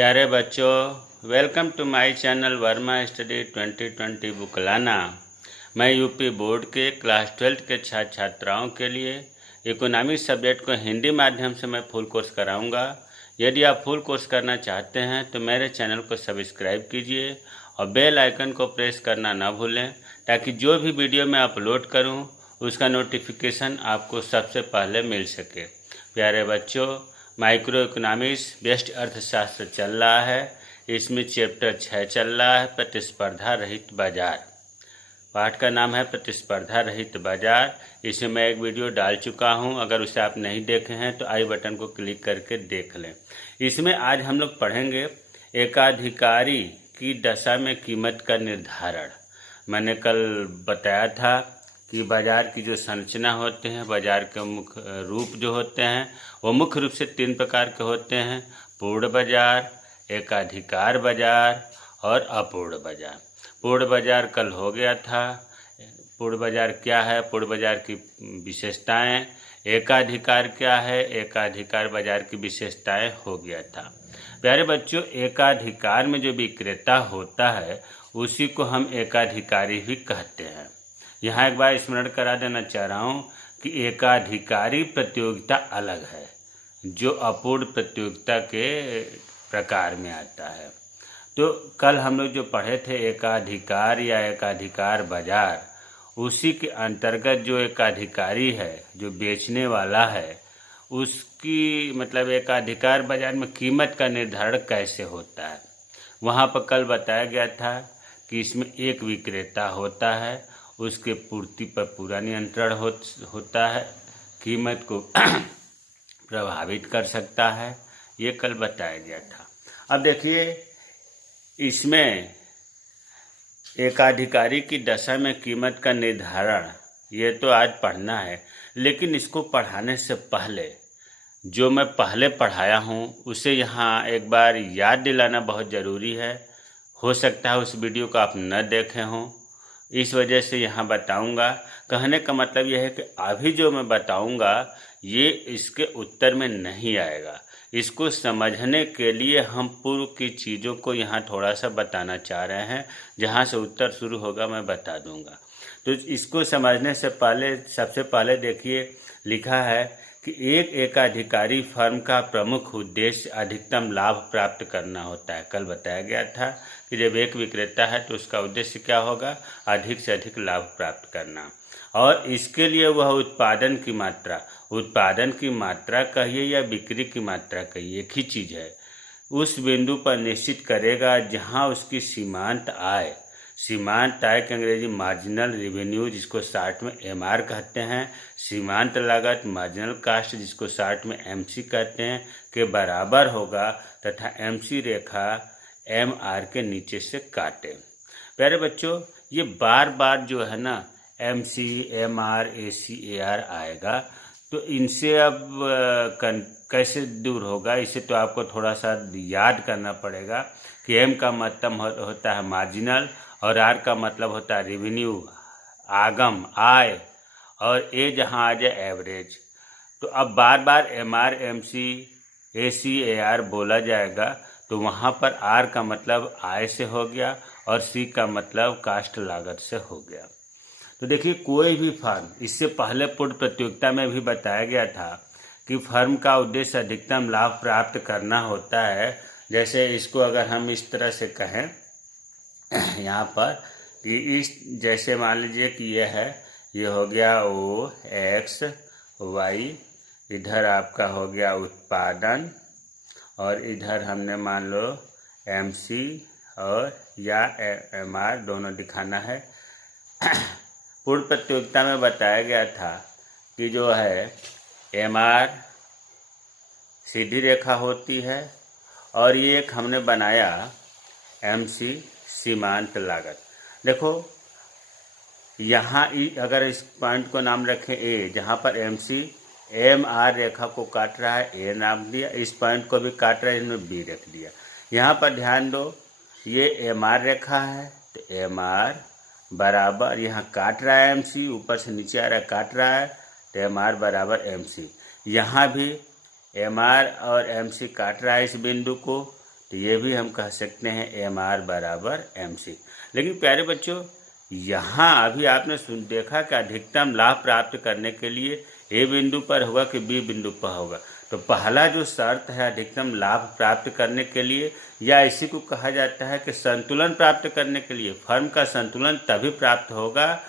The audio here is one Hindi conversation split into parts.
प्यारे बच्चों, welcome to my channel Verma study 2020 बुकलाना। मैं यूपी बोर्ड के क्लास 12 के छात्र छात्राओं के लिए इकोनॉमिक्स सब्जेक्ट को हिंदी माध्यम से मैं फुल कोर्स कराऊंगा। यदि आप फुल कोर्स करना चाहते हैं तो मेरे चैनल को सब्सक्राइब कीजिए और बेल आइकन को प्रेस करना ना भूलें, ताकि जो भी वीडियो मैं अपलोड करूं उसका नोटिफिकेशन आपको सबसे पहले मिल सके। प्यारे बच्चों, माइक्रो इकोनॉमिक्स बेस्ट अर्थशास्त्र चल रहा है। इसमें चैप्टर 6 चल रहा है, प्रतिस्पर्धा रहित बाजार। पाठ का नाम है प्रतिस्पर्धा रहित बाजार। इसमें मैं एक वीडियो डाल चुका हूं, अगर उसे आप नहीं देखे हैं तो आई बटन को क्लिक करके देख लें। इसमें आज हम लोग पढ़ेंगे एकाधिकारी की दशा में कीमत का निर्धारण। मैंने कल बताया था कि बाज़ार की जो संरचना होते हैं, बाज़ार के मुख्य रूप जो होते हैं वो मुख्य रूप से 3 प्रकार के होते हैं: पूर्ण बाज़ार, एकाधिकार बाज़ार और अपूर्ण बाज़ार। पूर्ण बाज़ार कल हो गया था। पूर्ण बाज़ार क्या है, पूर्ण बाज़ार की विशेषताएं। एकाधिकार क्या है, एकाधिकार बाज़ार की विशेषताएं हो गया था। प्यारे बच्चों, एकाधिकार में जो विक्रेता होता है उसी को हम एकाधिकारी भी कहते हैं। यहाँ एक बार स्मरण करा देना चाह रहा हूँ कि एकाधिकारी प्रतियोगिता अलग है, जो अपूर्ण प्रतियोगिता के प्रकार में आता है। तो कल हम लोग जो पढ़े थे एकाधिकार या एकाधिकार बाजार, उसी के अंतर्गत जो एकाधिकारी है, जो बेचने वाला है, उसकी मतलब एकाधिकार बाजार में कीमत का निर्धारण कैसे होता है। वहाँ पर कल बताया गया था कि इसमें एक विक्रेता होता है, उसके पूर्ति पर पूरा नियंत्रण होता है, कीमत को प्रभावित कर सकता है। ये कल बताया गया था। अब देखिए, इसमें एकाधिकारी की दशा में कीमत का निर्धारण ये तो आज पढ़ना है, लेकिन इसको पढ़ाने से पहले जो मैं पहले पढ़ाया हूँ उसे यहाँ एक बार याद दिलाना बहुत ज़रूरी है। हो सकता है उस वीडियो को आप न देखे हों, इस वजह से यहाँ बताऊँगा। कहने का मतलब यह है कि अभी जो मैं बताऊँगा ये इसके उत्तर में नहीं आएगा। इसको समझने के लिए हम पूर्व की चीज़ों को यहाँ थोड़ा सा बताना चाह रहे हैं। जहाँ से उत्तर शुरू होगा मैं बता दूँगा। तो इसको समझने से पहले सबसे पहले देखिए, लिखा है कि एक एकाधिकारी फर्म का प्रमुख उद्देश्य अधिकतम लाभ प्राप्त करना होता है। कल बताया गया था कि जब एक विक्रेता है तो उसका उद्देश्य क्या होगा, अधिक से अधिक लाभ प्राप्त करना। और इसके लिए वह उत्पादन की मात्रा कहिए या बिक्री की मात्रा कहिए, एक ही चीज़ है, उस बिंदु पर निश्चित करेगा जहां उसकी सीमांत आय के अंग्रेजी मार्जिनल रेवेन्यू, जिसको शॉर्ट में एमआर कहते हैं, सीमांत लागत मार्जिनल कास्ट, जिसको शॉर्ट में एमसी कहते हैं, के बराबर होगा तथा एमसी रेखा एमआर के नीचे से काटे। प्यारे बच्चों, ये बार बार जो है ना एमसी, एमआर, एसी, एआर आएगा, तो इनसे अब कैसे दूर होगा, इसे तो आपको थोड़ा सा याद करना पड़ेगा कि एम का मतलब होता है मार्जिनल और आर का मतलब होता है रेवेन्यू, आगम, आय, और ए जहाँ आ जाए एवरेज। तो अब बार बार एमआर, एमसी, एसी, एआर बोला जाएगा, तो वहाँ पर आर का मतलब आय से हो गया और सी का मतलब कास्ट लागत से हो गया। तो देखिए, कोई भी फर्म, इससे पहले पूर्ण प्रतियोगिता में भी बताया गया था कि फर्म का उद्देश्य अधिकतम लाभ प्राप्त करना होता है। जैसे इसको अगर हम इस तरह से कहें यहाँ पर कि इस जैसे मान लीजिए कि ये हो गया ओ एक्स वाई, इधर आपका हो गया उत्पादन और इधर हमने मान लो एमसी और या एमआर दोनों दिखाना है। पूर्ण प्रतियोगिता में बताया गया था कि जो है एमआर सीधी रेखा होती है और ये एक हमने बनाया एमसी सीमांत लागत। देखो यहाँ अगर इस पॉइंट को नाम रखें ए, जहाँ पर एमसी एमआर रेखा को काट रहा है, ए नाम दिया, इस पॉइंट को भी काट रहा है, इसमें बी रख दिया। यहाँ पर ध्यान दो, ये एमआर रेखा है तो एमआर बराबर, यहाँ काट रहा है एमसी, ऊपर से नीचे आ रहा है, काट रहा है, तो एमआर बराबर एमसी। यहाँ भी एमआर और एमसी काट रहा है इस बिंदु को, तो ये भी हम कह सकते हैं MR बराबर MC। लेकिन प्यारे बच्चों, यहाँ अभी आपने देखा कि अधिकतम लाभ प्राप्त करने के लिए A बिंदु पर होगा कि B बिंदु पर होगा। तो पहला जो शर्त है अधिकतम लाभ प्राप्त करने के लिए, या इसी को कहा जाता है कि संतुलन प्राप्त करने के लिए, फर्म का संतुलन तभी प्राप्त होगा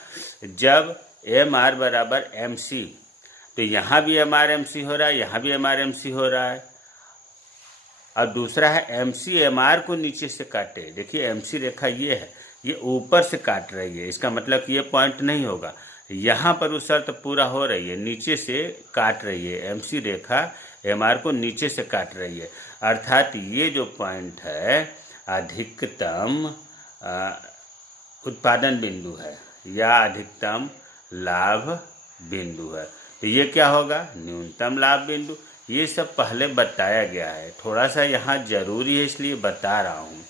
जब MR बराबर MC। तो यहाँ भी MR MC हो रहा है, यहाँ भी MR MC हो रहा है। अब दूसरा है MC MR को नीचे से काटे। देखिए MC रेखा ये है, ये ऊपर से काट रही है, इसका मतलब कि ये पॉइंट नहीं होगा। यहाँ पर वो शर्त पूरा हो रही है, नीचे से काट रही है, MC रेखा MR को नीचे से काट रही है। अर्थात ये जो पॉइंट है अधिकतम उत्पादन बिंदु है या अधिकतम लाभ बिंदु है। तो ये क्या होगा? न्यूनतम लाभ बिंदु। ये सब पहले बताया गया है, थोड़ा सा यहाँ जरूरी है इसलिए बता रहा हूँ।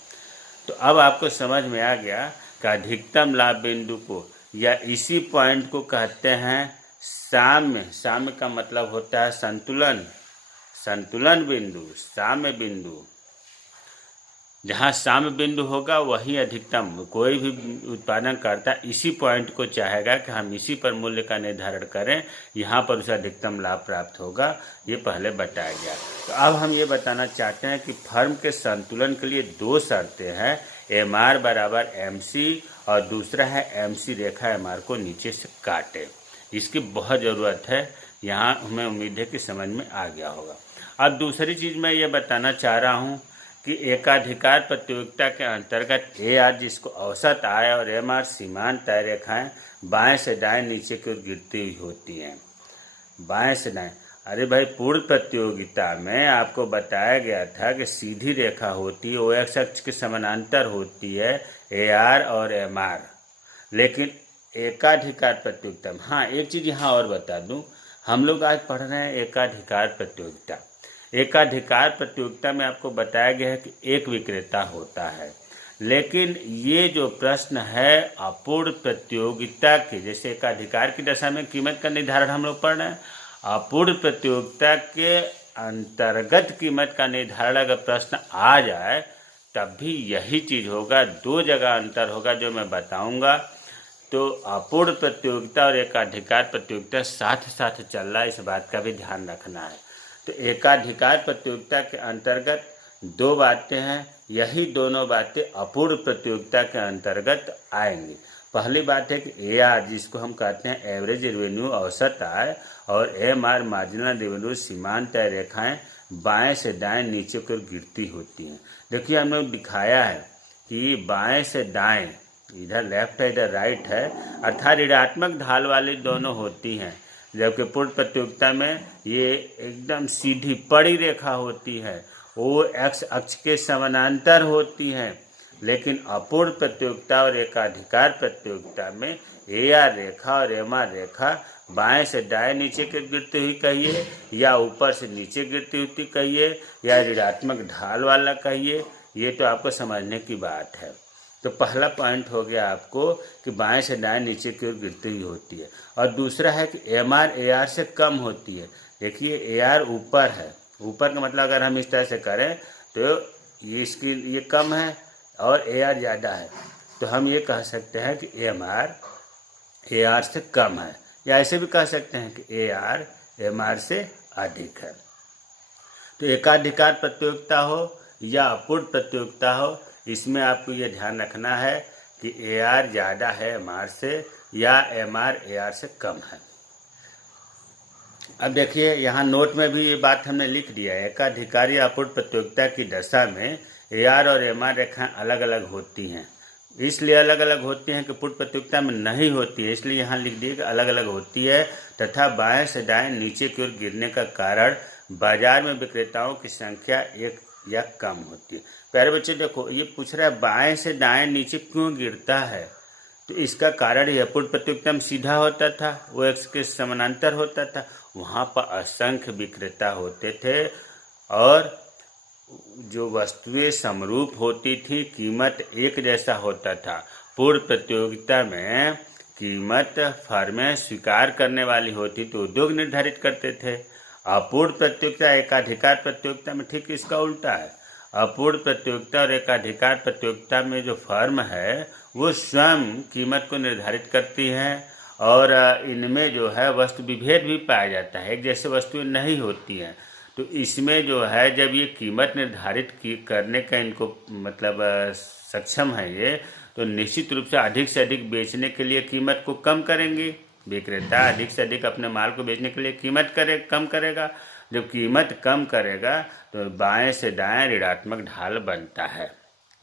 तो अब आपको समझ में आ गया कि अधिकतम लाभ बिंदु को या इसी पॉइंट को कहते हैं साम्य। साम्य का मतलब होता है संतुलन, संतुलन बिंदु, साम्य बिंदु। जहाँ साम्य बिंदु होगा वही अधिकतम। कोई भी उत्पादन करता इसी पॉइंट को चाहेगा कि हम इसी पर मूल्य का निर्धारण करें, यहाँ पर उसे अधिकतम लाभ प्राप्त होगा। ये पहले बताया गया। तो अब हम ये बताना चाहते हैं कि फर्म के संतुलन के लिए दो शर्तें हैं, MR बराबर MC और दूसरा है MC रेखा MR को नीचे से काटे। इसकी बहुत ज़रूरत है, यहाँ हमें उम्मीद है कि समझ में आ गया होगा। अब दूसरी चीज़ मैं ये बताना चाह रहा हूँ कि एकाधिकार प्रतियोगिता के अंतर्गत AR जिसको औसत आय और MR सीमांत तय रेखाएं बाएं से दाएं नीचे की ओर गिरती हुई होती हैं। बाएं से दाएं, अरे भाई पूर्व प्रतियोगिता में आपको बताया गया था कि सीधी रेखा होती है, OX अक्ष के समानांतर होती है AR और MR। लेकिन एकाधिकार प्रतियोगिता में, हाँ एक चीज़ यहाँ और बता दूँ, हम लोग आज पढ़ रहे हैं एकाधिकार प्रतियोगिता। एकाधिकार प्रतियोगिता में आपको बताया गया है कि एक विक्रेता होता है, लेकिन ये जो प्रश्न है अपूर्ण प्रतियोगिता के, जैसे एकाधिकार की दशा में कीमत का निर्धारण हम लोग पढ़ रहे हैं, अपूर्ण प्रतियोगिता के अंतर्गत कीमत का निर्धारण अगर प्रश्न आ जाए तब भी यही चीज़ होगा। दो जगह अंतर होगा जो मैं बताऊंगा। तो अपूर्ण प्रतियोगिता और एकाधिकार प्रतियोगिता साथ साथ चल रहा है, इस बात का भी ध्यान रखना है। तो एकाधिकार प्रतियोगिता के अंतर्गत दो बातें हैं, यही दोनों बातें अपूर्ण प्रतियोगिता के अंतर्गत आएंगी। पहली बात है कि AR जिसको हम कहते हैं एवरेज रेवेन्यू औसत आय, और MR मार्जिनल रेवेन्यू सीमांत तय रेखाएं बाएं से दाएं नीचे की ओर गिरती होती हैं। देखिए हमने दिखाया है कि बाएं से दाएं, इधर लेफ्ट है इधर राइट है, अर्थात ऋणात्मक ढाल वाली दोनों होती हैं, जबकि पूर्ण प्रतियोगिता में ये एकदम सीधी पड़ी रेखा होती है, वो X अक्ष के समानांतर होती हैं। लेकिन अपूर्ण प्रतियोगिता और एकाधिकार प्रतियोगिता में AR रेखा और MR रेखा बाएं से दाएं नीचे की गिरती हुई कहिए, या ऊपर से नीचे गिरती हुई कहिए, या ऋणात्मक ढाल वाला कहिए, ये तो आपको समझने की बात है। तो पहला पॉइंट हो गया आपको कि बाएं से दाएं नीचे की ओर गिरती हुई होती है, और दूसरा है कि MR AR से कम होती है। देखिए AR ऊपर है, ऊपर का मतलब अगर हम इस तरह से करें तो ये कम है और AR ज़्यादा है, तो हम ये कह सकते हैं कि MR AR से कम है, या ऐसे भी कह सकते हैं कि AR MR से अधिक है। तो एकाधिकार प्रतियोगिता हो या अपूर्ण प्रतियोगिता हो, इसमें आपको ये ध्यान रखना है कि AR ज़्यादा है MR से या MR AR से कम है। अब देखिए यहाँ नोट में भी ये बात हमने लिख दिया है, एकाधिकारी अपूर्ण प्रतियोगिता की दशा में AR और MR रेखाएं अलग अलग होती हैं। इसलिए अलग अलग होती हैं कि पूर्ण प्रतियोगिता में नहीं होती है, इसलिए यहाँ लिख दिए कि अलग अलग होती है, तथा बाएं से दाएं नीचे की ओर गिरने का कारण बाजार में विक्रेताओं की संख्या एक या कम होती है। प्यारे बच्चे देखो ये पूछ रहा है बाएं से दाएं नीचे क्यों गिरता है, तो इसका कारण यह पूर्ण प्रतियोगिता में सीधा होता था, वो X के समानांतर होता था, वहाँ पर असंख्य विक्रेता होते थे और जो वस्तुएं समरूप होती थी, कीमत एक जैसा होता था। पूर्ण प्रतियोगिता में कीमत फर्में स्वीकार करने वाली होती तो उद्योग निर्धारित करते थे। अपूर्ण प्रतियोगिता एकाधिकार प्रतियोगिता में ठीक इसका उल्टा है। अपूर्ण प्रतियोगिता और एकाधिकार प्रतियोगिता में जो फर्म है वो स्वयं कीमत को निर्धारित करती है और इनमें जो है वस्तु विभेद भी पाया जाता है, एक जैसे वस्तुएं नहीं होती हैं। तो इसमें जो है जब ये कीमत निर्धारित करने का इनको मतलब सक्षम है ये, तो निश्चित रूप से अधिक बेचने के लिए कीमत को कम करेंगे। विक्रेता अधिक से अधिक अपने माल को बेचने के लिए कीमत कम करेगा। जब कीमत कम करेगा तो बाएं से दाएं ऋणात्मक ढाल बनता है।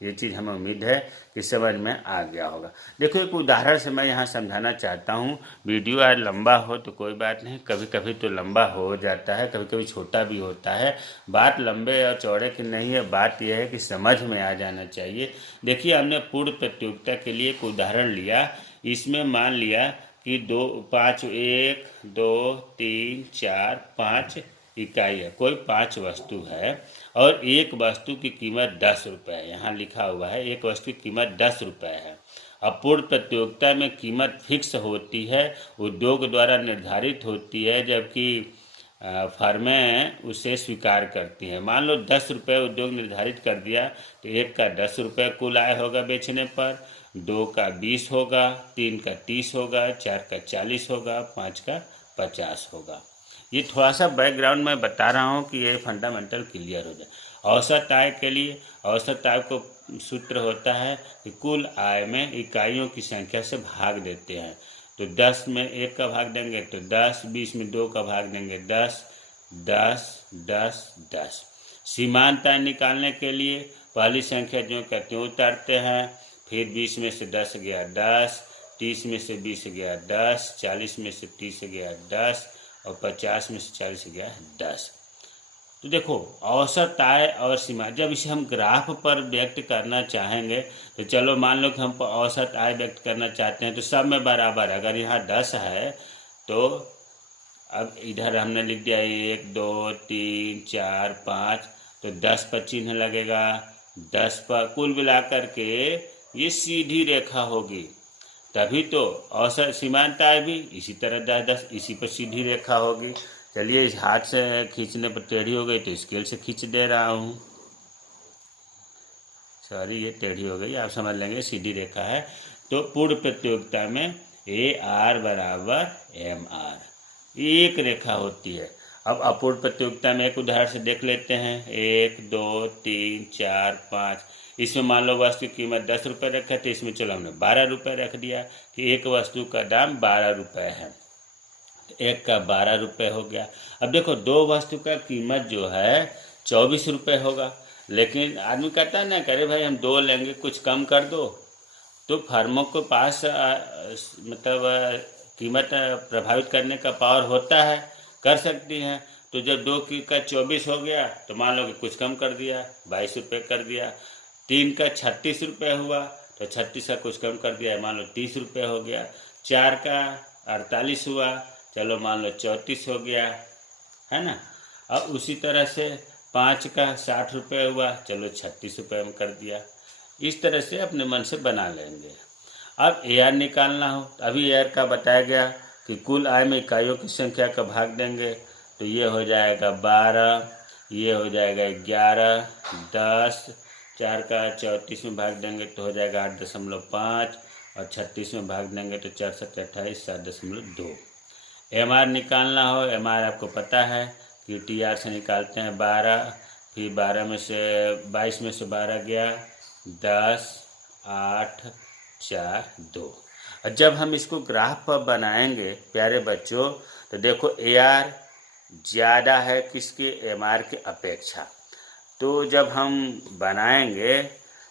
ये चीज़ हमें उम्मीद है कि समझ में आ गया होगा। देखो एक उदाहरण से मैं यहाँ समझाना चाहता हूँ। वीडियो आज लंबा हो तो कोई बात नहीं, कभी कभी तो लंबा हो जाता है, कभी कभी छोटा भी होता है। बात लंबे और चौड़े की नहीं है, बात यह है कि समझ में आ जाना चाहिए। देखिए हमने पूर्ण प्रतियोगिता के लिए एक उदाहरण लिया। इसमें मान लिया कि 1 2 3 4 5 इकाई है, कोई 5 वस्तु है और एक वस्तु की कीमत 10 रुपये है। यहाँ लिखा हुआ है एक वस्तु की कीमत 10 रुपये है। अपूर्ण प्रतियोगिता में कीमत फिक्स होती है, उद्योग द्वारा निर्धारित होती है, जबकि फर्में उसे स्वीकार करती हैं। मान लो 10 रुपये उद्योग निर्धारित कर दिया तो एक का 10 रुपये कुल आय होगा बेचने पर, 2 का 20 होगा, 3 का 30 होगा, 4 का 40 होगा, 5 का 50 होगा। ये थोड़ा सा बैकग्राउंड में बता रहा हूँ कि ये फंडामेंटल क्लियर हो जाए। औसत आय के लिए औसत आय को सूत्र होता है कि कुल आय में इकाइयों की संख्या से भाग देते हैं। तो 10 में 1 का भाग देंगे तो 10, 20 में 2 का भाग देंगे 10, 10, 10, 10। सीमांत आय निकालने के लिए पहली संख्या जो का त्यों उतारते हैं, फिर 20 में से 10 गया 10, 30 में से 20 गया 10, 40 में से 30 गया 10 और 50 में से 40 गया 10। तो देखो औसत आय और सीमा, जब इसे हम ग्राफ पर व्यक्त करना चाहेंगे तो चलो मान लो कि हम औसत आय व्यक्त करना चाहते हैं तो सब में बराबर है। अगर यहाँ 10 है तो अब इधर हमने लिख दिया 1 2 3 4 5, तो 10 पर चिन्ह लगेगा। 10 पर कुल मिलाकर के ये सीधी रेखा होगी, तभी तो औसत सीमांत आय भी इसी तरह 10 इसी पर सीधी रेखा होगी। चलिए इस हाथ से खींचने पर टेढ़ी हो गई तो स्केल से खींच दे रहा हूँ। सॉरी ये टेढ़ी हो गई, आप समझ लेंगे सीधी रेखा है। तो पूर्ण प्रतियोगिता में AR बराबर MR एक रेखा होती है। अब अपूर्ण प्रतियोगिता में एक उदाहरण से देख लेते हैं। 1 2 3 4 5, इसमें मान लो वस्तु की कीमत 10 रुपये रखा तो इसमें चलो हमने 12 रुपये रख दिया कि एक वस्तु का दाम 12 रुपये है, तो एक का 12 रुपये हो गया। अब देखो दो वस्तु का कीमत जो है 24 रुपये होगा, लेकिन आदमी कहता है ना, करे भाई हम 2 लेंगे कुछ कम कर दो। तो फर्मों के पास मतलब कीमत प्रभावित करने का पावर होता है, कर सकती हैं। तो जब 2 का 24 हो गया तो मान लो कि कुछ कम कर दिया, 22 रुपये कर दिया। 3 का 36 रुपये हुआ तो 36 का कुछ कम कर दिया, मान लो 30 रुपये हो गया। 4 का 48 हुआ, चलो मान लो 34 हो गया, है ना। अब उसी तरह से 5 का 60 रुपये हुआ, चलो 36 रुपये में कर दिया। इस तरह से अपने मन से बना लेंगे। अब AR निकालना हो तो अभी AR का बताया गया कि कुल आय में इकाइयों की संख्या का भाग देंगे तो ये हो जाएगा 12, ये हो जाएगा 11, 10, 4 का 34 में भाग देंगे तो हो जाएगा 8.5 और 36 में भाग देंगे तो 4 7 28 7.2। MR निकालना हो, MR आपको पता है कि TR से निकालते हैं 12, फिर 12 में से 22 में से 12 गया 10, 8, 4, 2। और जब हम इसको ग्राफ पर बनाएंगे प्यारे बच्चों तो देखो AR ज़्यादा है किसके, MR के अपेक्षा। तो जब हम बनाएंगे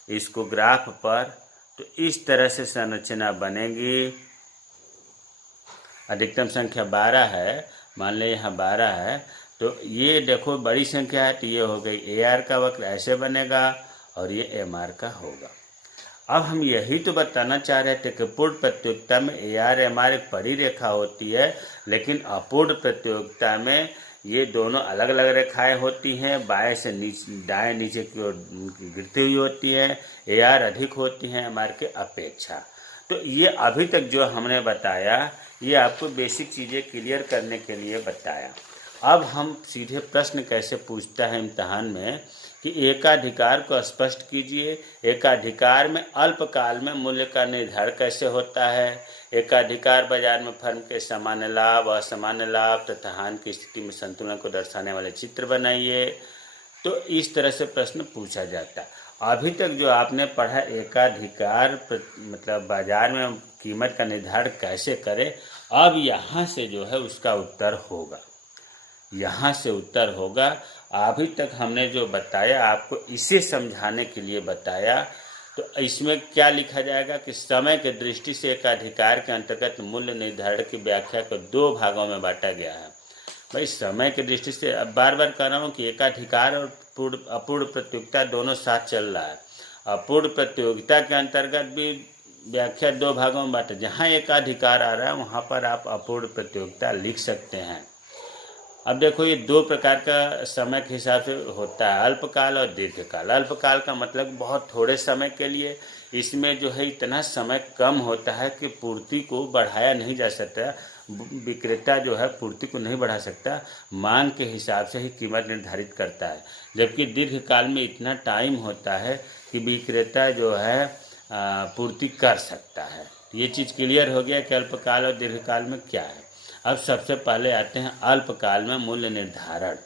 इसको ग्राफ पर तो इस तरह से संरचना बनेगी। अधिकतम संख्या 12 है, मान लें यहाँ 12 है, तो ये देखो बड़ी संख्या है तो ये हो गई AR का वक्र ऐसे बनेगा और ये MR का होगा। अब हम यही तो बताना चाह रहे थे कि पूर्ण प्रतियोगिता में AR MR एक परी रेखा होती है, लेकिन अपूर्ण प्रतियोगिता में ये दोनों अलग अलग रेखाएं होती हैं, बाएं से दाएं नीचे की ओर गिरती हुई होती हैं। AR अधिक होती हैं MR के अपेक्षा। तो ये अभी तक जो हमने बताया ये आपको बेसिक चीज़ें क्लियर करने के लिए बताया। अब हम सीधे प्रश्न कैसे पूछता है इम्तहान में कि एकाधिकार को स्पष्ट कीजिए। एकाधिकार में अल्पकाल में मूल्य का निर्धारण कैसे होता है। एकाधिकार बाजार में फर्म के सामान्य लाभ, असामान्य लाभ तथा हानि की स्थिति में संतुलन को दर्शाने वाले चित्र बनाइए। तो इस तरह से प्रश्न पूछा जाता है। अभी तक जो आपने पढ़ा एकाधिकार मतलब बाजार में कीमत का निर्धारण कैसे करें, अब यहाँ से जो है उसका उत्तर होगा, यहाँ से उत्तर होगा। अभी तक हमने जो बताया आपको इसे समझाने के लिए बताया। तो इसमें क्या लिखा जाएगा कि समय के दृष्टि से एकाधिकार के अंतर्गत मूल्य निर्धारण की व्याख्या को 2 भागों में बांटा गया है। भाई समय की दृष्टि से अब बार बार कह रहा हूँ कि एकाधिकार और अपूर्ण प्रतियोगिता दोनों साथ चल रहा है। अपूर्ण प्रतियोगिता के अंतर्गत भी व्याख्या 2 भागों में बांटा। जहाँ एकाधिकार आ रहा है वहाँ पर आप अपूर्ण प्रतियोगिता लिख सकते हैं। अब देखो ये 2 प्रकार का समय के हिसाब से होता है, अल्पकाल और दीर्घकाल। अल्पकाल का मतलब बहुत थोड़े समय के लिए, इसमें जो है इतना समय कम होता है कि पूर्ति को बढ़ाया नहीं जा सकता। विक्रेता जो है पूर्ति को नहीं बढ़ा सकता, मांग के हिसाब से ही कीमत निर्धारित करता है। जबकि दीर्घकाल में इतना टाइम होता है कि विक्रेता जो है पूर्ति कर सकता है। ये चीज़ क्लियर हो गया कि अल्पकाल और दीर्घकाल में क्या है। अब सबसे पहले आते हैं अल्पकाल में मूल्य निर्धारण।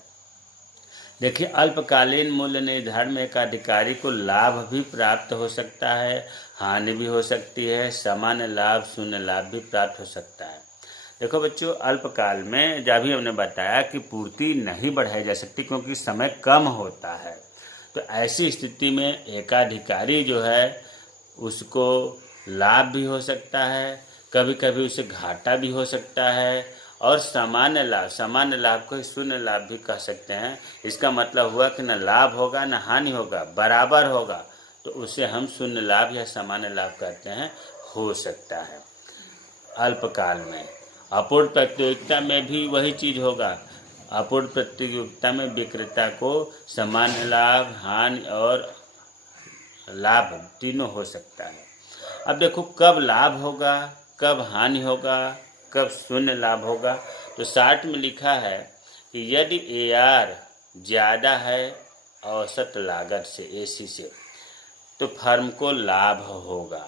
देखिए अल्पकालीन मूल्य निर्धारण में एक अधिकारी को लाभ भी प्राप्त हो सकता है, हानि भी हो सकती है, सामान्य लाभ, शून्य लाभ भी प्राप्त हो सकता है। देखो बच्चों, अल्पकाल में जब भी हमने बताया कि पूर्ति नहीं बढ़ाई जा सकती क्योंकि समय कम होता है, तो ऐसी स्थिति में एकाधिकारी जो है उसको लाभ भी हो सकता है, कभी कभी उसे घाटा भी हो सकता है। और सामान्य लाभ को शून्य लाभ भी कह सकते हैं। इसका मतलब हुआ कि न लाभ होगा न हानि होगा, बराबर होगा, तो उसे हम शून्य लाभ या सामान्य लाभ कहते हैं, हो सकता है अल्पकाल में। अपूर्ण प्रतियोगिता में भी वही चीज़ होगा। अपूर्ण प्रतियोगिता में विक्रेता को सामान्य लाभ, हानि और लाभ तीनों हो सकता है। अब देखो कब लाभ होगा, कब हानि होगा, कब शून्य लाभ होगा। तो 60 में लिखा है कि यदि AR ज़्यादा है औसत लागत से, AC से, तो फर्म को लाभ होगा।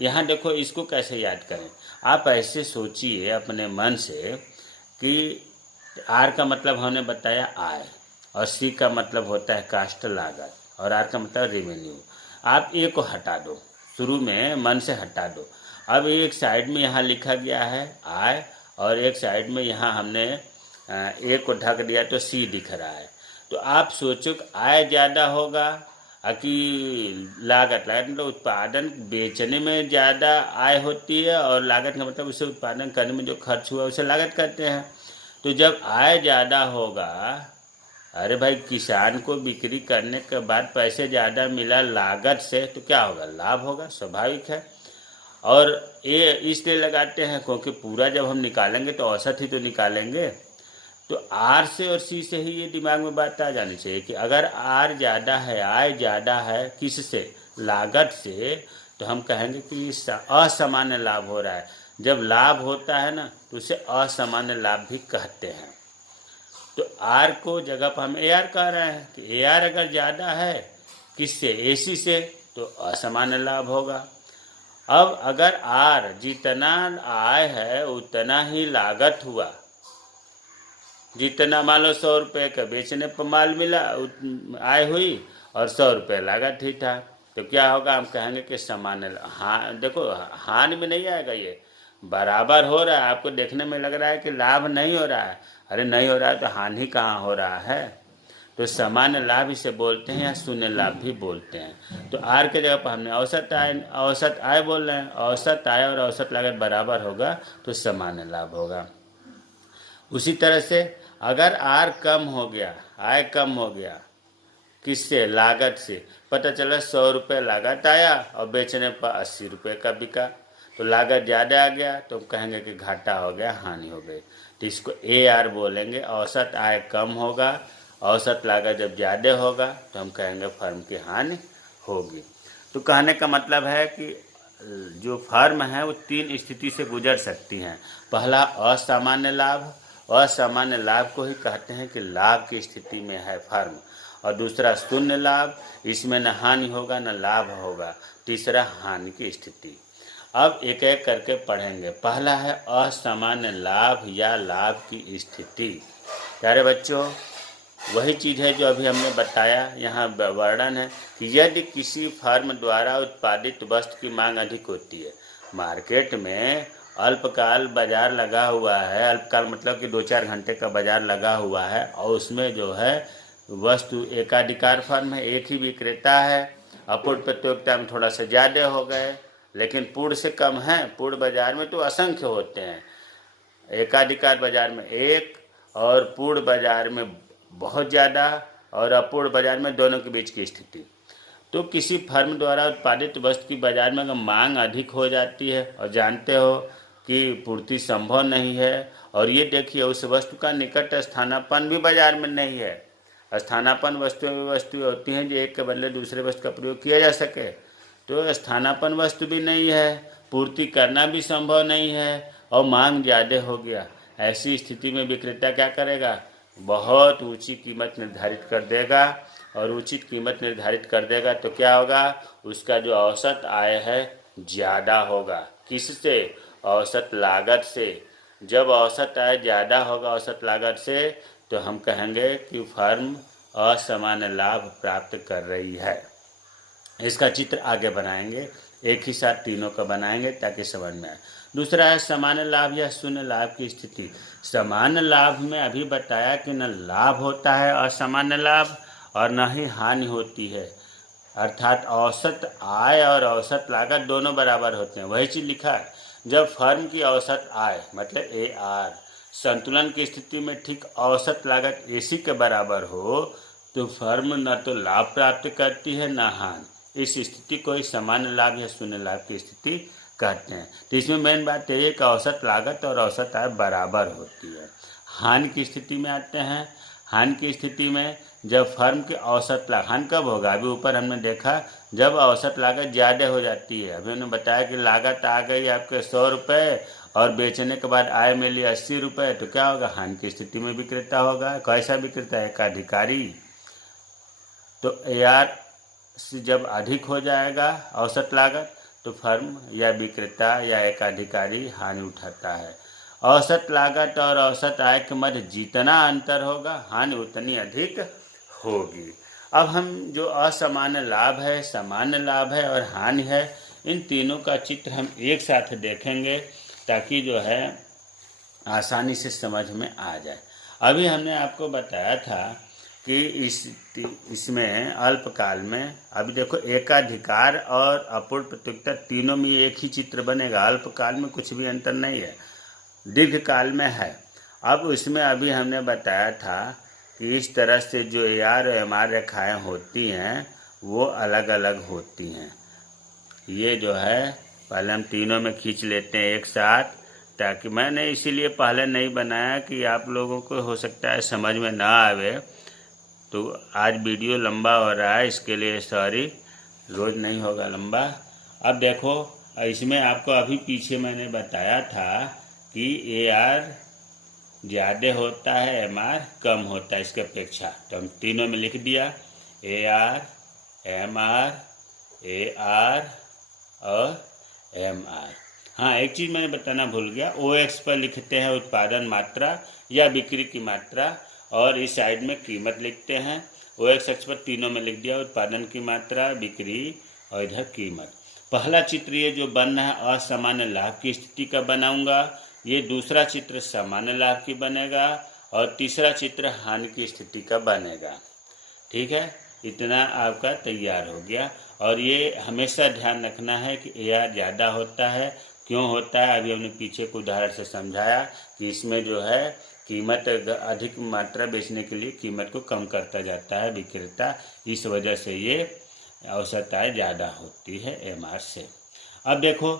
यहाँ देखो इसको कैसे याद करें। आप ऐसे सोचिए अपने मन से कि R का मतलब हमने बताया आय, और C का मतलब होता है कास्ट लागत, और R का मतलब रेवेन्यू। आप A को हटा दो, शुरू में मन से हटा दो। अब एक साइड में यहाँ लिखा गया है आय, और एक साइड में यहाँ हमने A को ढक दिया तो C दिख रहा है। तो आप सोचो कि आय ज़्यादा होगा कि लागत मतलब उत्पादन बेचने में ज़्यादा आय होती है, और लागत का मतलब उसे उत्पादन करने में जो खर्च हुआ उसे लागत कहते हैं। तो जब आय ज़्यादा होगा, अरे भाई किसान को बिक्री करने के बाद पैसे ज़्यादा मिला लागत से, तो क्या होगा, लाभ होगा, स्वाभाविक है। और ये इसलिए लगाते हैं क्योंकि पूरा जब हम निकालेंगे तो औसत ही तो निकालेंगे। तो R से और C से ही ये दिमाग में बात आ जानी चाहिए कि अगर R ज़्यादा है, आय ज़्यादा है, किससे, लागत से, तो हम कहेंगे कि असामान्य लाभ हो रहा है। जब लाभ होता है ना तो उसे असामान्य लाभ भी कहते हैं। तो R को जगह पर हम AR कह रहे हैं कि AR अगर ज़्यादा है किससे, AC से, तो असामान्य लाभ होगा। अब अगर R जितना आय है उतना ही लागत हुआ, जितना मान लो 100 रुपये का बेचने पर माल मिला आय हुई और 100 रुपये लागत ही था, तो क्या होगा, हम कहेंगे कि सामान्य। हाँ देखो हानि में नहीं आएगा, ये बराबर हो रहा है। आपको देखने में लग रहा है कि लाभ नहीं हो रहा है, अरे नहीं हो रहा है तो हानि कहाँ हो रहा है। तो सामान्य लाभ इसे बोलते हैं या शून्य लाभ भी बोलते हैं। तो R के जगह पर हमने औसत आय बोल रहे हैं। औसत आय और औसत लागत बराबर होगा तो सामान्य लाभ होगा। उसी तरह से अगर R कम हो गया, आय कम हो गया, किससे, लागत से, पता चला 100 रुपये लागत आया और बेचने पर 80 रुपये का बिका, तो लागत ज़्यादा आ गया तो हम कहेंगे कि घाटा हो गया, हानि हो गई। तो इसको AR बोलेंगे। औसत आय कम होगा, औसत लागत जब ज़्यादा होगा तो हम कहेंगे फर्म की हानि होगी। तो कहने का मतलब है कि जो फर्म है वो 3 स्थिति से गुजर सकती हैं। पहला असामान्य लाभ, असामान्य लाभ को ही कहते हैं कि लाभ की स्थिति में है फर्म, और दूसरा शून्य लाभ, इसमें न हानि होगा न लाभ होगा। तीसरा हानि की स्थिति। अब एक एक करके पढ़ेंगे। पहला है असामान्य लाभ या लाभ की स्थिति। प्यारे बच्चों, वही चीज़ है जो अभी हमने बताया। यहाँ वर्णन है कि यदि किसी फर्म द्वारा उत्पादित वस्तु की मांग अधिक होती है, मार्केट में अल्पकाल बाजार लगा हुआ है, अल्पकाल मतलब कि 2-4 घंटे का बाजार लगा हुआ है, और उसमें जो है वस्तु एकाधिकार फर्म है, एक ही विक्रेता है, अपूर्ण प्रतियोगिता में थोड़ा सा ज़्यादा हो गए, लेकिन पूर्ण से कम है। पूर्ण बाजार में तो असंख्य होते हैं, एकाधिकार बाजार में एक, और पूर्ण बाजार में बहुत ज़्यादा, और अपूर्ण बाजार में दोनों के बीच की स्थिति। तो किसी फर्म द्वारा उत्पादित वस्तु की बाजार में अगर मांग अधिक हो जाती है और जानते हो कि पूर्ति संभव नहीं है, और ये देखिए उस वस्तु का निकट स्थानापन्न भी बाजार में नहीं है। स्थानापन्न वस्तुएं होती हैं जो एक के बदले दूसरे वस्तु का प्रयोग किया जा सके, तो स्थानापन्न वस्तु भी नहीं है, पूर्ति करना भी संभव नहीं है, और मांग ज़्यादा हो गया। ऐसी स्थिति में विक्रेता क्या करेगा? बहुत ऊंची कीमत निर्धारित कर देगा, और उचित कीमत निर्धारित कर देगा तो क्या होगा? उसका जो औसत आय है ज़्यादा होगा। किससे? औसत लागत से। जब औसत आय ज़्यादा होगा औसत लागत से, तो हम कहेंगे कि फर्म असामान्य लाभ प्राप्त कर रही है। इसका चित्र आगे बनाएंगे, एक ही साथ तीनों का बनाएंगे ताकि समझ में आए। दूसरा है सामान्य लाभ या शून्य लाभ की स्थिति। सामान्य लाभ में अभी बताया कि न लाभ होता है असामान्य लाभ, और न ही हानि होती है, अर्थात औसत आय और औसत लागत दोनों बराबर होते हैं। वही चीज़ लिखा है, जब फर्म की औसत आय मतलब AR संतुलन की स्थिति में ठीक औसत लागत AC के बराबर हो, तो फर्म न तो लाभ प्राप्त करती है न हानि। इस स्थिति को ही सामान्य लाभ या शून्य लाभ की स्थिति कहते हैं। तो इसमें मेन बात यह है कि औसत लागत और औसत आय बराबर होती है। हानि की स्थिति में आते हैं। हानि की स्थिति में जब फर्म के औसत लागत, हानि कब होगा? अभी ऊपर हमने देखा जब औसत लागत ज़्यादा हो जाती है। अभी हमने बताया कि लागत आ गई आपके 100 रुपये और बेचने के बाद आय मिली 80 रुपये, तो क्या होगा? हानि की स्थिति में विक्रेता होगा। कैसा विक्रेता है? एकाधिकारी। तो AR से जब अधिक हो जाएगा औसत लागत, तो फर्म या विक्रेता या एकाधिकारी हानि उठाता है। औसत लागत और औसत आय के मध्य जितना अंतर होगा हानि उतनी अधिक होगी। अब हम जो असामान्य लाभ है, सामान्य लाभ है और हानि है, इन तीनों का चित्र हम एक साथ देखेंगे ताकि जो है आसानी से समझ में आ जाए। अभी हमने आपको बताया था कि इसमें अल्पकाल में, अभी देखो एकाधिकार और अपूर्ण प्रतियोगिता तीनों में एक ही चित्र बनेगा। अल्पकाल में कुछ भी अंतर नहीं है, दीर्घकाल में है। अब उसमें अभी हमने बताया था कि इस तरह से जो AR और MR रेखाएँ होती हैं वो अलग अलग होती हैं। ये जो है पहले हम तीनों में खींच लेते हैं एक साथ, ताकि मैंने इसीलिए पहले नहीं बनाया कि आप लोगों को हो सकता है समझ में ना आवे, तो आज वीडियो लंबा हो रहा है, इसके लिए सॉरी, रोज़ नहीं होगा लंबा। अब देखो इसमें आपको अभी पीछे मैंने बताया था कि AR ज़्यादा होता है, MR कम होता है इसके अपेक्षा, तो हम तीनों में लिख दिया AR, MR, AR और MR। हाँ, एक चीज़ मैंने बताना भूल गया, OX पर लिखते हैं उत्पादन मात्रा या बिक्री की मात्रा, और इस साइड में कीमत लिखते हैं। OX अक्ष पर तीनों में लिख दिया उत्पादन की मात्रा, बिक्री और इधर कीमत। पहला चित्र ये जो बन रहा है असामान्य लाभ की स्थिति का बनाऊंगा, ये दूसरा चित्र सामान्य लाभ की बनेगा, और तीसरा चित्र हानि की स्थिति का बनेगा। ठीक है, इतना आपका तैयार हो गया। और ये हमेशा ध्यान रखना है कि AR ज़्यादा होता है। क्यों होता है? अभी हमने पीछे के उदाहरण से समझाया कि इसमें जो है कीमत अधिक मात्रा बेचने के लिए कीमत को कम करता जाता है विक्रेता, इस वजह से ये औसत आय ज़्यादा होती है MR से। अब देखो,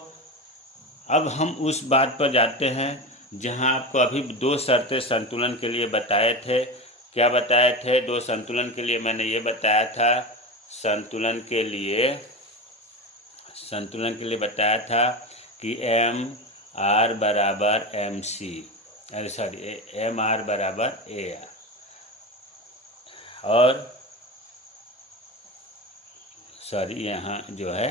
अब हम उस बात पर जाते हैं जहां आपको अभी 2 शर्तें संतुलन के लिए बताए थे। क्या बताए थे? 2 संतुलन के लिए मैंने ये बताया था, संतुलन के लिए बताया था कि MR बराबर MC, अरे सॉरी MR बराबर AR, और सॉरी यहाँ जो है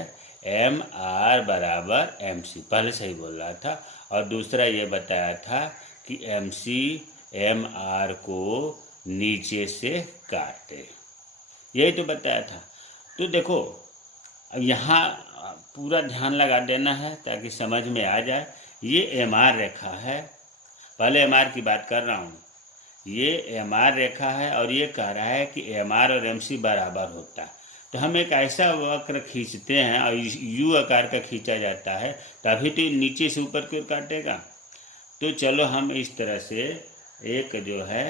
एम आर बराबर एम सी, पहले सही बोल रहा था। और दूसरा ये बताया था कि एम सी एम आर को नीचे से काटे, यही तो बताया था। तो देखो अब यहाँ पूरा ध्यान लगा देना है ताकि समझ में आ जाए। ये एम आर रेखा है, पहले एम आर की बात कर रहा हूँ, ये एम आर रेखा है और ये कह रहा है कि एम आर और एम सी बराबर होता है। तो हम एक ऐसा वक्र खींचते हैं और यू आकार का खींचा जाता है, तभी तो नीचे से ऊपर की ओर काटेगा। तो चलो हम इस तरह से एक जो है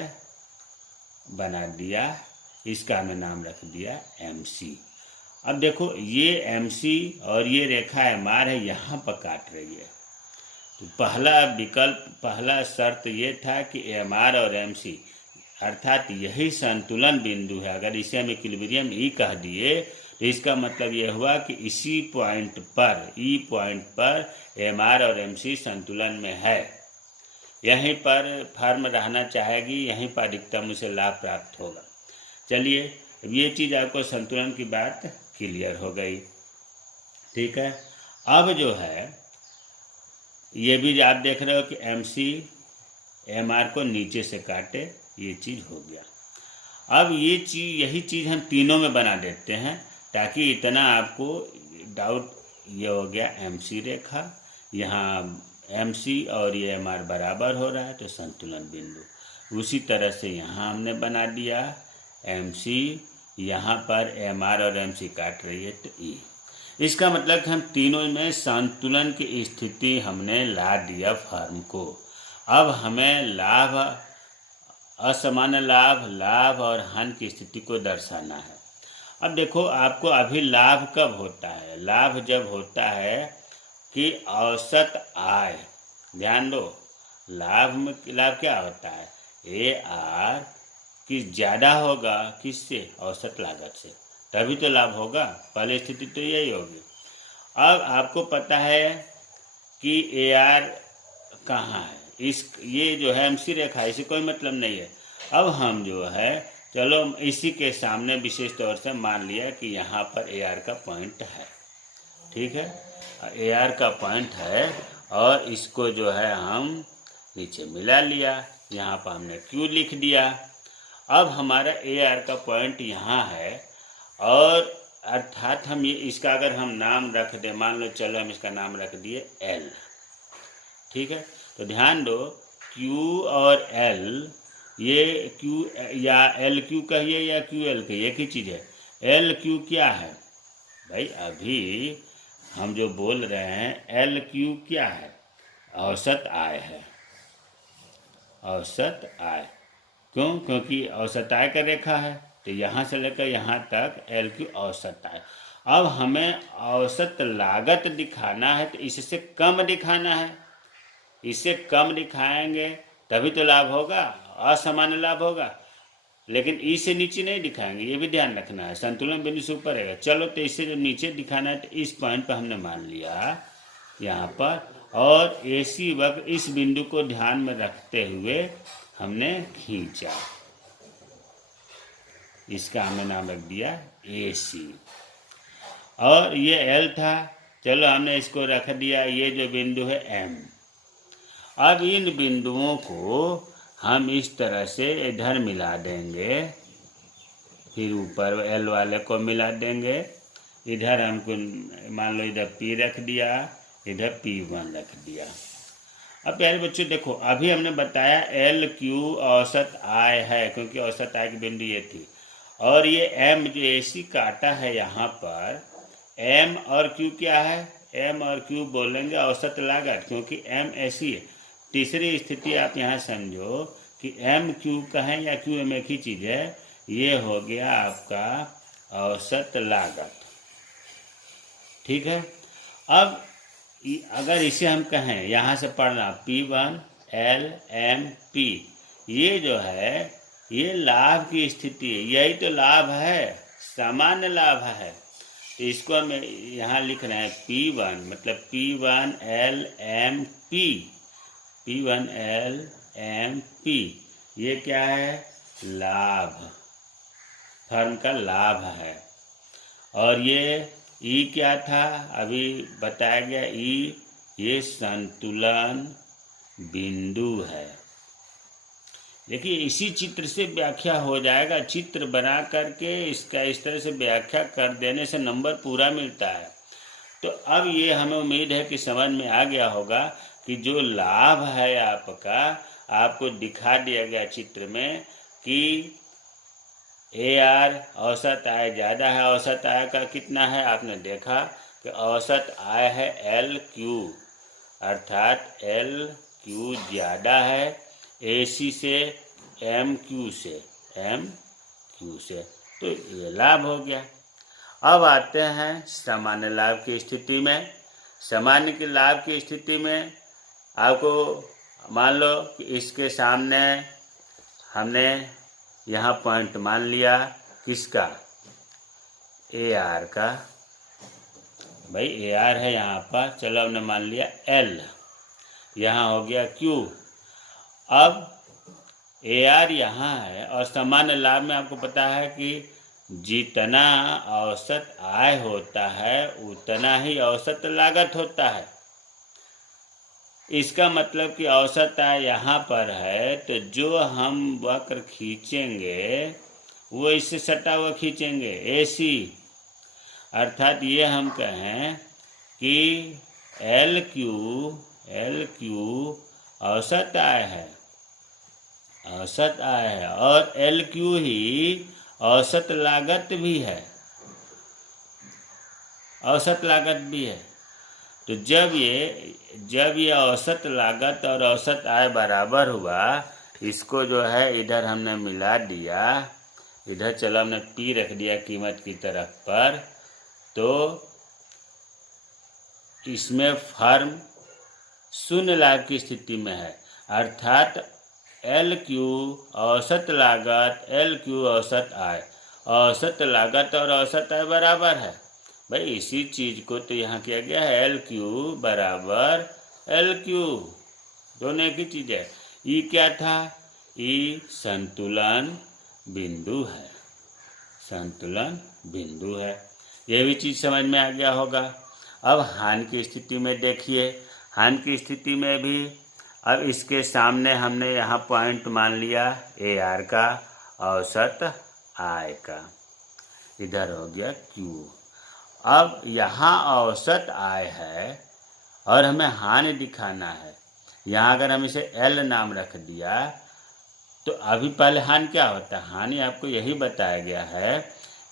बना दिया, इसका हमने नाम रख दिया एम सी। अब देखो ये एम सी और ये रेखा एम आर है, यहाँ पर काट रही है। तो पहला विकल्प, पहला शर्त ये था कि एम आर और एम सी अर्थात यही संतुलन बिंदु है। अगर इसे हम इक्विलिब्रियम ई कह दिए तो इसका मतलब ये हुआ कि इसी पॉइंट पर, ई पॉइंट पर एम आर और एम सी संतुलन में है। यहीं पर फर्म रहना चाहेगी, यहीं पर अधिकतम उसे लाभ प्राप्त होगा। चलिए ये चीज़ आपको संतुलन की बात क्लियर हो गई, ठीक है। अब जो है ये भी आप देख रहे हो कि एम सी एम आर को नीचे से काटे, ये चीज़ हो गया। अब ये चीज़, यही चीज़ हम तीनों में बना देते हैं ताकि इतना आपको डाउट, ये हो गया एम सी रेखा, यहाँ एम सी और ये एम आर बराबर हो रहा है तो संतुलन बिंदु। उसी तरह से यहाँ हमने बना दिया एम सी, यहाँ पर एम आर और एम सी काट रही है तो ई। इसका मतलब कि हम तीनों में संतुलन की स्थिति हमने ला दिया फर्म को। अब हमें लाभ, असामान्य लाभ, लाभ और हानि की स्थिति को दर्शाना है। अब देखो आपको अभी लाभ कब होता है, लाभ जब होता है कि औसत आय, ध्यान दो, लाभ में लाभ क्या होता है, ए आर कि ज़्यादा होगा किससे, औसत लागत से, तभी तो लाभ होगा। पहली स्थिति तो यही होगी। अब आपको पता है कि ए आर कहाँ है, इस ये जो है एम सी रेखा, इसे कोई मतलब नहीं है। अब हम जो है चलो इसी के सामने विशेष तौर से मान लिया कि यहाँ पर ए आर का पॉइंट है, ठीक है, ए आर का पॉइंट है और इसको जो है हम नीचे मिला लिया, यहाँ पर हमने क्यू लिख दिया। अब हमारा ए आर का पॉइंट यहाँ है और अर्थात हम ये इसका अगर हम नाम रख दें, मान लो चलो हम इसका नाम रख दिए एल, ठीक है। तो ध्यान दो क्यू और एल, ये क्यू या एल क्यू कहिए या क्यू एल कहिए, एक ही चीज़ है। एल क्यू क्या है भाई, अभी हम जो बोल रहे हैं एल क्यू क्या है, औसत आय है, औसत आय। क्यों, क्योंकि औसत आय का रेखा है तो यहाँ से लेकर यहाँ तक एल क्यू औसत आय। अब हमें औसत लागत दिखाना है तो इससे कम दिखाना है, इससे कम दिखाएंगे तभी तो लाभ होगा, असामान्य लाभ होगा। लेकिन ई से नीचे नहीं दिखाएंगे, ये भी ध्यान रखना है, संतुलन बिंदु से ऊपर रहेगा। चलो तो इससे जो नीचे दिखाना है तो इस पॉइंट पर हमने मान लिया यहाँ पर, और ए सी वक्र इस बिंदु को ध्यान में रखते हुए हमने खींचा, इसका हमने नाम रख दिया ए सी। और ये एल था, चलो हमने इसको रख दिया, ये जो बिंदु है एम। अब इन बिंदुओं को हम इस तरह से इधर मिला देंगे, फिर ऊपर एल वाले को मिला देंगे, इधर हमको मान लो इधर पी रख दिया, इधर P1 रख दिया। अब प्यारे बच्चों देखो अभी हमने बताया एल क्यू औसत आय है, क्योंकि औसत आय की बिंदु ये थी, और ये एम जो ए सी काटा है यहाँ पर, एम और क्यू क्या है, एम और क्यू बोलेंगे औसत लागत, क्योंकि एम ऐसी है। तीसरी स्थिति आप यहाँ समझो कि एम क्यू कहें या क्यू एम एक ही चीज़ है, ये हो गया आपका औसत लागत, ठीक है। अब अगर इसे हम कहें यहाँ से पढ़ना P1 L M P, ये जो है ये लाभ की स्थिति है, यही तो लाभ है, सामान्य लाभ है। तो इसको हम यहाँ लिख रहे हैं P1 मतलब P1 L M P, P1 L M P, ये क्या है, लाभ, फर्म का लाभ है। और ये क्या था, अभी बताया गया ये संतुलन बिंदु है। देखिए इसी चित्र से व्याख्या हो जाएगा, चित्र बना करके इसका इस तरह से व्याख्या कर देने से नंबर पूरा मिलता है। तो अब ये हमें उम्मीद है कि समझ में आ गया होगा कि जो लाभ है आपका, आपको दिखा दिया गया चित्र में कि AR औसत आय ज़्यादा है। औसत आय का कितना है, आपने देखा कि औसत आय है LQ, अर्थात LQ ज़्यादा है AC से, MQ से। तो ये लाभ हो गया। अब आते हैं सामान्य लाभ की स्थिति में। सामान्य के लाभ की स्थिति में आपको मान लो कि इसके सामने हमने यहाँ पॉइंट मान लिया, किसका, AR का। भाई AR है यहाँ पर, चलो हमने मान लिया L, यहाँ हो गया Q। अब AR यहाँ है और सामान्य लाभ में आपको पता है कि जितना औसत आय होता है उतना ही औसत लागत होता है। इसका मतलब कि औसत आय यहाँ पर है, तो जो हम वक्र खींचेंगे वो इससे सटा हुआ खींचेंगे, AC। अर्थात ये हम कहें कि LQ औसत आय है, और LQ ही औसत लागत भी है, तो जब ये औसत लागत और औसत आय बराबर हुआ, इसको जो है इधर हमने मिला दिया, इधर चलो हमने P रख दिया कीमत की तरफ पर, तो इसमें फर्म शून्य लाभ की स्थिति में है। अर्थात LQ औसत लागत, LQ औसत आय, औसत लागत और औसत आय बराबर है। भाई इसी चीज़ को तो यहाँ किया गया है, LQ बराबर LQ, दोनों एक ही चीज़ है। ये क्या था, ये संतुलन बिंदु है। ये भी चीज़ समझ में आ गया होगा। अब हानि की स्थिति में देखिए, हानि की स्थिति में भी अब इसके सामने हमने यहाँ पॉइंट मान लिया AR का, औसत आय का, इधर हो गया Q। अब यहाँ औसत आय है और हमें हानि दिखाना है। यहाँ अगर हम इसे L नाम रख दिया तो अभी पहले हानि क्या होता है, हानि आपको यही बताया गया है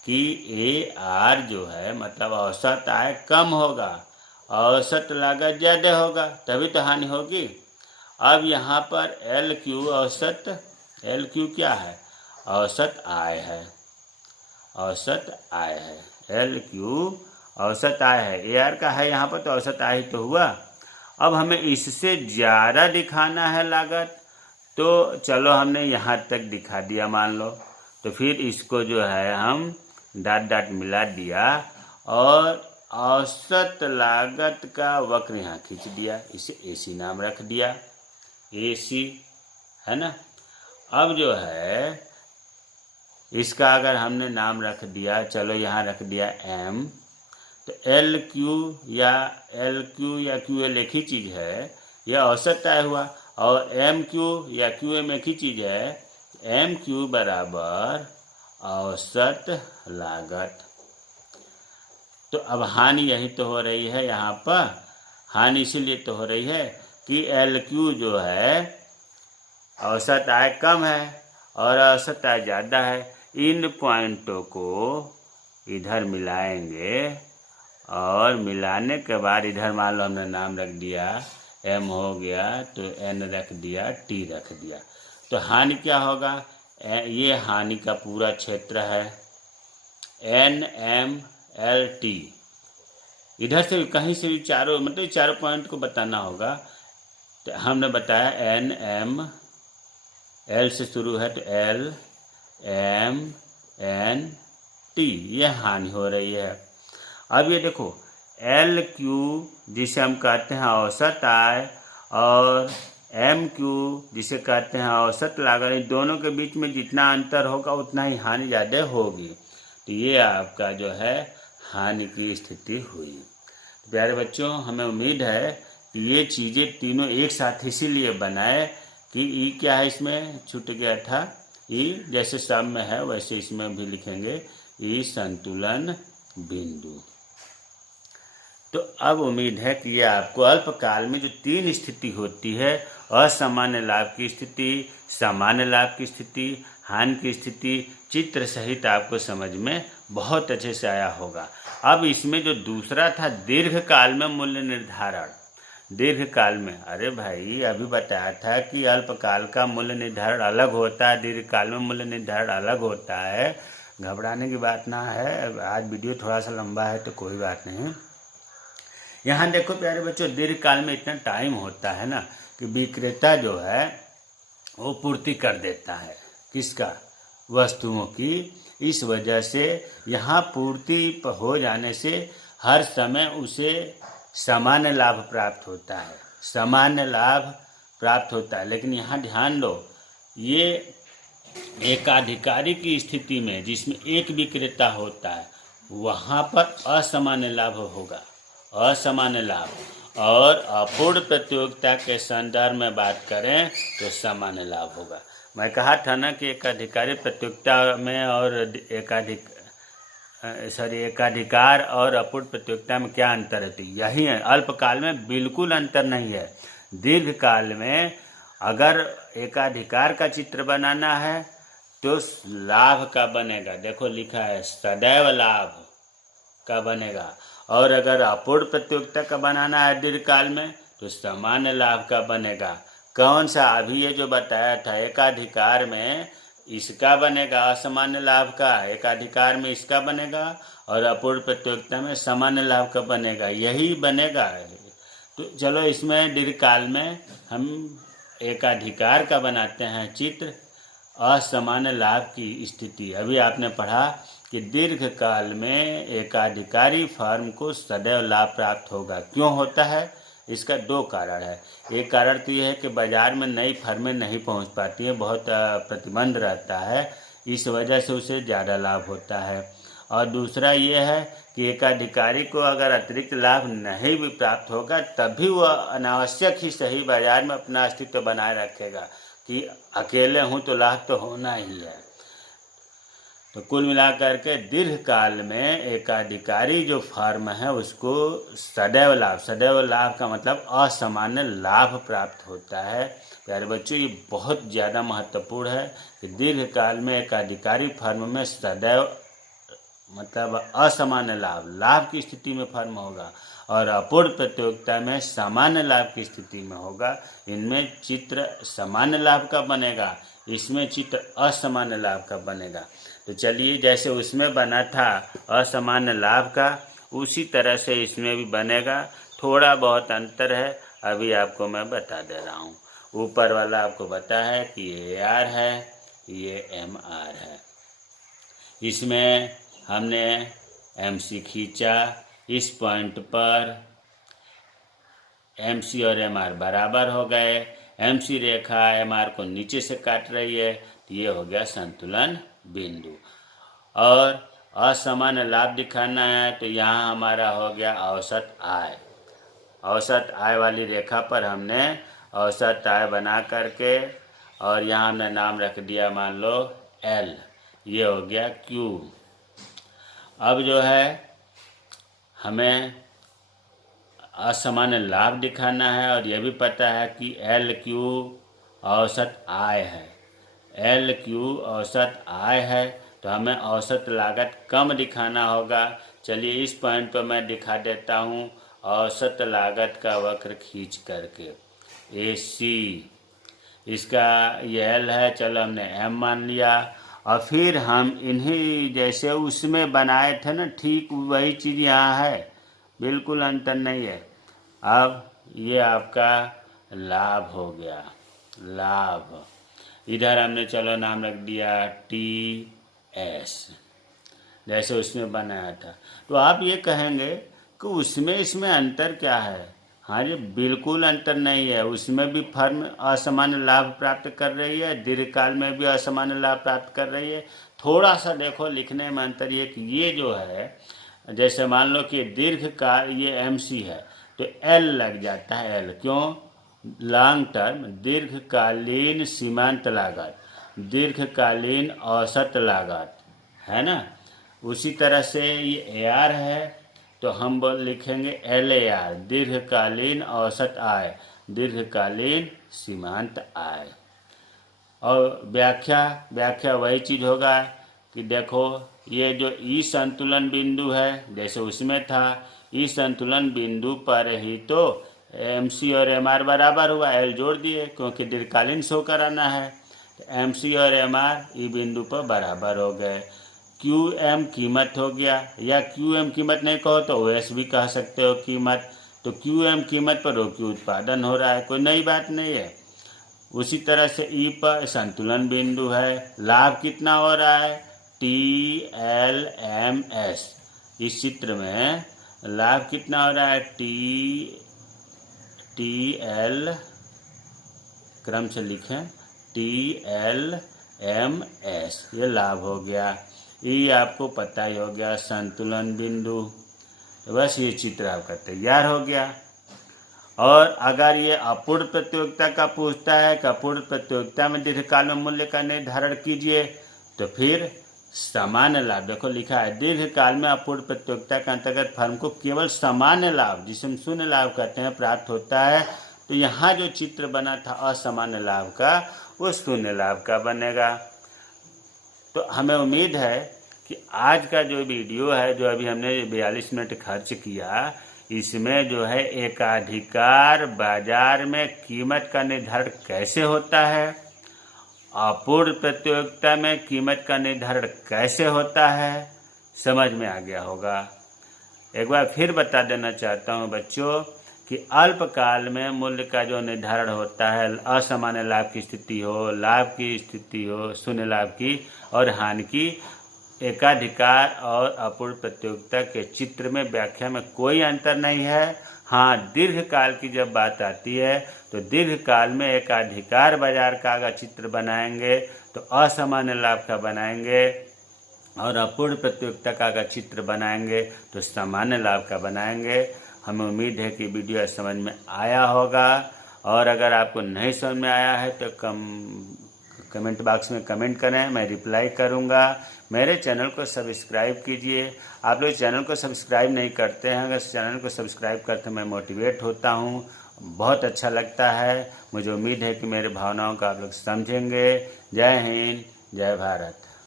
कि AR जो है मतलब औसत आय कम होगा, औसत लागत ज़्यादा होगा, तभी तो हानि होगी। अब यहाँ पर LQ क्या है, औसत आय है, LQ औसत आय है, AR का है यहाँ पर, तो औसत आय तो हुआ। अब हमें इससे ज़्यादा दिखाना है लागत, तो चलो हमने यहाँ तक दिखा दिया मान लो, तो फिर इसको जो है हम डॉट मिला दिया और औसत लागत का वक्र यहाँ खींच दिया, इसे AC नाम रख दिया, AC है ना। अब जो है इसका अगर हमने नाम रख दिया, चलो यहाँ रख दिया M, तो LQ या QL एक ही चीज़ है, यह औसत आय हुआ, और MQ या QM एक ही चीज़ है, MQ बराबर औसत लागत। तो अब हानि यही तो हो रही है, यहाँ पर हानि इसीलिए तो हो रही है कि LQ जो है औसत आय कम है और औसत आय ज़्यादा है। इन पॉइंटों को इधर मिलाएंगे और मिलाने के बाद इधर मान लो हमने नाम रख दिया M हो गया, तो N रख दिया, T रख दिया, तो हानि क्या होगा, ये हानि का पूरा क्षेत्र है NMLT। इधर से कहीं से भी चारों मतलब चारों पॉइंट को बताना होगा, तो हमने बताया NM, L से शुरू है तो L M N T, ये हानि हो रही है। अब ये देखो LQ जिसे हम कहते हैं औसत आय और MQ जिसे कहते हैं औसत लागत, इन दोनों के बीच में जितना अंतर होगा उतना ही हानि ज़्यादा होगी। तो ये आपका जो है हानि की स्थिति हुई। तो प्यारे बच्चों, हमें उम्मीद है कि ये चीज़ें तीनों एक साथ इसीलिए बनाए कि ई क्या है, इसमें छूट गया था ई, जैसे सब में है वैसे इसमें भी लिखेंगे ई संतुलन बिंदु। तो अब उम्मीद है कि ये आपको अल्पकाल में जो 3 स्थिति होती है, असामान्य लाभ की स्थिति, सामान्य लाभ की स्थिति, हानि की स्थिति, चित्र सहित आपको समझ में बहुत अच्छे से आया होगा। अब इसमें जो दूसरा था दीर्घकाल में मूल्य निर्धारण, दीर्घकाल में, अरे भाई अभी बताया था कि अल्पकाल का मूल्य निर्धारण अलग होता है, दीर्घकाल में मूल्य निर्धारण अलग होता है। घबराने की बात ना है, आज वीडियो थोड़ा सा लंबा है तो कोई बात नहीं। यहाँ देखो प्यारे बच्चों, दीर्घकाल में इतना टाइम होता है ना कि विक्रेता जो है वो पूर्ति कर देता है, किसका, वस्तुओं की। इस वजह से यहाँ पूर्ति हो जाने से हर समय उसे सामान्य लाभ प्राप्त होता है, सामान्य लाभ प्राप्त होता है। लेकिन यहाँ ध्यान दो, ये एकाधिकारी की स्थिति में जिसमें एक विक्रेता होता है वहाँ पर असामान्य लाभ होगा, असामान्य लाभ। और अपूर्ण प्रतियोगिता के संदर्भ में बात करें तो सामान्य लाभ होगा। मैं कहा था ना कि एकाधिकारी प्रतियोगिता में और एकाधिकार और अपूर्ण प्रतियोगिता में क्या अंतर है, तो यही है। अल्पकाल में बिल्कुल अंतर नहीं है। दीर्घकाल में अगर एकाधिकार का चित्र बनाना है तो लाभ का बनेगा, देखो लिखा है सदैव लाभ का बनेगा। और अगर अपूर्ण प्रतियोगिता का बनाना है दीर्घकाल में तो सामान्य लाभ का बनेगा। कौन सा, अभी ये जो बताया था, एकाधिकार में इसका बनेगा असामान्य लाभ का, एकाधिकार में इसका बनेगा, और अपूर्ण प्रतियोगिता में सामान्य लाभ का बनेगा, यही बनेगा। तो चलो इसमें दीर्घकाल में हम एकाधिकार का बनाते हैं चित्र, असामान्य लाभ की स्थिति। अभी आपने पढ़ा कि दीर्घकाल में एकाधिकारी फर्म को सदैव लाभ प्राप्त होगा। क्यों होता है, इसका 2 कारण है। एक कारण तो ये है कि बाज़ार में नई फर्में नहीं पहुंच पाती हैं, बहुत प्रतिबंध रहता है, इस वजह से उसे ज़्यादा लाभ होता है। और दूसरा ये है कि एकाधिकारी को अगर अतिरिक्त लाभ नहीं भी प्राप्त होगा तब भी वह अनावश्यक ही सही बाज़ार में अपना अस्तित्व बनाए रखेगा कि अकेले हूँ तो लाभ तो होना ही है। तो कुल मिलाकर के दीर्घकाल में एकाधिकारी जो फर्म है उसको सदैव लाभ का मतलब असामान्य लाभ प्राप्त होता है। प्यारे बच्चों, ये बहुत ज़्यादा महत्वपूर्ण है कि दीर्घकाल में एकाधिकारी फर्म में सदैव मतलब असामान्य लाभ की स्थिति में फर्म होगा, और अपूर्ण प्रतियोगिता में सामान्य लाभ की स्थिति में होगा। इनमें चित्र सामान्य लाभ का बनेगा, इसमें चित्र असामान्य लाभ का बनेगा। तो चलिए, जैसे उसमें बना था असामान्य लाभ का, उसी तरह से इसमें भी बनेगा। थोड़ा बहुत अंतर है, अभी आपको मैं बता दे रहा हूँ। ऊपर वाला आपको पता है कि ये AR है, ये MR है। इसमें हमने MC खींचा, इस पॉइंट पर MC और MR बराबर हो गए। MC रेखा MR को नीचे से काट रही है, तो ये हो गया संतुलन बिंदु। और असमान लाभ दिखाना है तो यहाँ हमारा हो गया औसत आय। औसत आय वाली रेखा पर हमने औसत आय बना करके, और यहाँ हमने नाम रख दिया मान लो L, ये हो गया Q। अब जो है हमें असामान्य लाभ दिखाना है, और यह भी पता है कि LQ औसत आय है। LQ औसत आय है तो हमें औसत लागत कम दिखाना होगा। चलिए इस पॉइंट पर मैं दिखा देता हूँ औसत लागत का वक्र खींच करके। AC इसका ये L है, चलो हमने M मान लिया। और फिर हम इन्हीं जैसे उसमें बनाए थे ना, ठीक वही चीज़ यहाँ है, बिल्कुल अंतर नहीं है। अब ये आपका लाभ हो गया, लाभ। इधर हमने चलो नाम रख दिया TS, जैसे उसमें बनाया था। तो आप ये कहेंगे कि उसमें इसमें अंतर क्या है? हाँ जी, बिल्कुल अंतर नहीं है। उसमें भी फर्म असामान्य लाभ प्राप्त कर रही है, दीर्घकाल में भी असामान्य लाभ प्राप्त कर रही है। थोड़ा सा देखो लिखने में अंतर ये कि ये जो है जैसे मान लो कि दीर्घकाल ये MC है तो L लग जाता है। L क्यों? लॉन्ग टर्म, दीर्घकालीन सीमांत लागत, दीर्घकालीन औसत लागत, है ना। उसी तरह से ये AR है तो हम लिखेंगे LAR, दीर्घकालीन औसत आय, दीर्घकालीन सीमांत आय। और व्याख्या वही चीज़ होगा कि देखो ये जो ई संतुलन बिंदु है जैसे उसमें था, ई संतुलन बिंदु पर ही तो MC और MR बराबर हुआ, L जोड़ दिए क्योंकि दीर्घकालीन शो कराना है। तो MC और MR ई बिंदु पर बराबर हो गए। QM कीमत हो गया, या QM कीमत नहीं कहो तो OS भी कह सकते हो कीमत। तो QM कीमत पर OQ उत्पादन हो रहा है, कोई नई बात नहीं है। उसी तरह से ई पर संतुलन बिंदु है, लाभ कितना हो रहा है TLMS। इस चित्र में लाभ कितना हो रहा है TL, क्रम से लिखें TLMS, ये लाभ हो गया। ये आपको पता ही हो गया संतुलन बिंदु। बस ये चित्र आपका तैयार हो गया। और अगर ये अपूर्ण प्रतियोगिता का पूछता है कि अपूर्ण प्रतियोगिता में दीर्घकाल में मूल्य का निर्धारण कीजिए, तो फिर सामान्य लाभ, देखो लिखा है दीर्घकाल में अपूर्ण प्रतियोगिता के अंतर्गत फर्म को केवल सामान्य लाभ, जिसे हम शून्य लाभ कहते हैं, प्राप्त होता है। तो यहाँ जो चित्र बना था असामान्य लाभ का, वो शून्य लाभ का बनेगा। तो हमें उम्मीद है कि आज का जो वीडियो है, जो अभी हमने 42 मिनट खर्च किया, इसमें जो है एकाधिकार बाजार में कीमत का निर्धारण कैसे होता है, अपूर्ण प्रतियोगिता में कीमत का निर्धारण कैसे होता है, समझ में आ गया होगा। एक बार फिर बता देना चाहता हूँ बच्चों कि अल्पकाल में मूल्य का जो निर्धारण होता है, असामान्य लाभ की स्थिति हो, लाभ की स्थिति हो, शून्य लाभ की और हानि की, एकाधिकार और अपूर्ण प्रतियोगिता के चित्र में व्याख्या में कोई अंतर नहीं है। हाँ, दीर्घकाल की जब बात आती है तो दीर्घकाल में एकाधिकार बाजार का अगर चित्र बनाएंगे तो असामान्य लाभ का बनाएंगे, और अपूर्ण प्रतियोगिता का अगर चित्र बनाएंगे तो सामान्य लाभ का बनाएंगे। हमें उम्मीद है कि वीडियो समझ में आया होगा, और अगर आपको नहीं समझ में आया है तो कमेंट बॉक्स में कमेंट करें, मैं रिप्लाई करूंगा। मेरे चैनल को सब्सक्राइब कीजिए। आप लोग चैनल को सब्सक्राइब नहीं करते हैं, अगर चैनल को सब्सक्राइब करते मैं मोटिवेट होता हूं, बहुत अच्छा लगता है। मुझे उम्मीद है कि मेरे भावनाओं को आप लोग समझेंगे। जय हिंद, जय भारत।